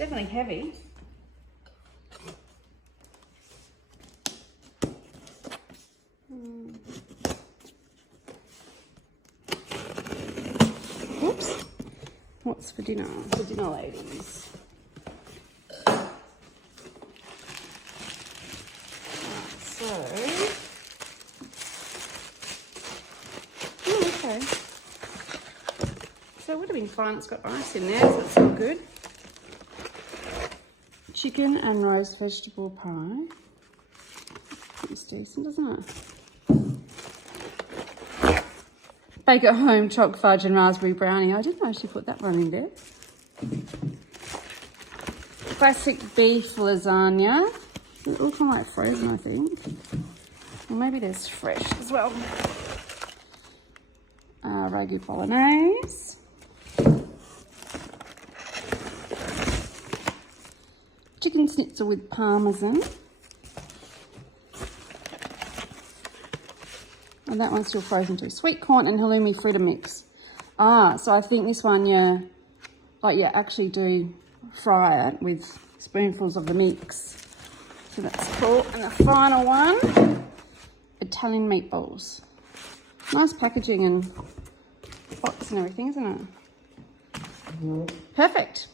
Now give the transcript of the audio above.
definitely heavy. Oops. What's for dinner? For dinner, ladies. Okay. So it would have been fine. It's got rice in there, so it's all good. Chicken and roast vegetable pie. It's decent, doesn't it? Bake at home, choc fudge and raspberry brownie. I didn't know she put that one in there. Classic beef lasagna. It looks like frozen, I think. Or maybe there's fresh as well. Ragu bolognese. Chicken schnitzel with parmesan. And that one's still frozen too. Sweet corn and halloumi fritter mix. So I think this one, actually do fry it with spoonfuls of the mix. So that's cool. And the final one, Italian meatballs. Nice packaging and box and everything, isn't it? Perfect.